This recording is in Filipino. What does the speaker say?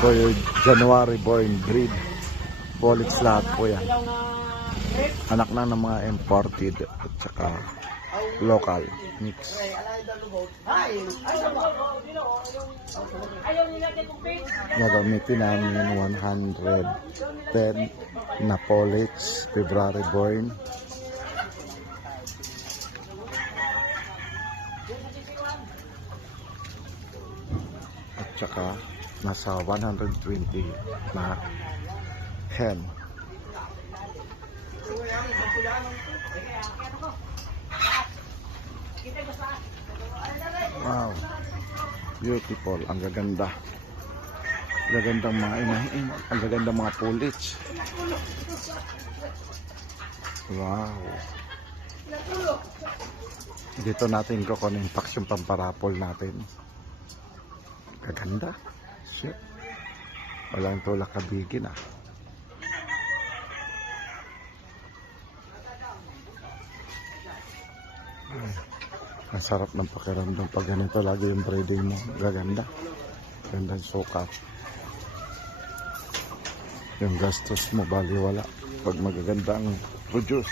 For January born breed. Bullets lahat po yan. Anak na ng mga imported at saka local mix. Gagamitin namin 110 na bullets, February born. At saka nasa 120 na hen. Wow, beautiful, ang gaganda. Gagandang mga inahin, ang gagandang mga pullets. Wow. Dito natin kukunin packs yung pamparapol natin. Gaganda. Shit. Walang tulak kabigin ah. Ang sarap ng pakiramdam pag ganito lagi yung breeding mo. Gaganda. Gandang sukat. Yung gastos mo bali wala pag magaganda ang produce.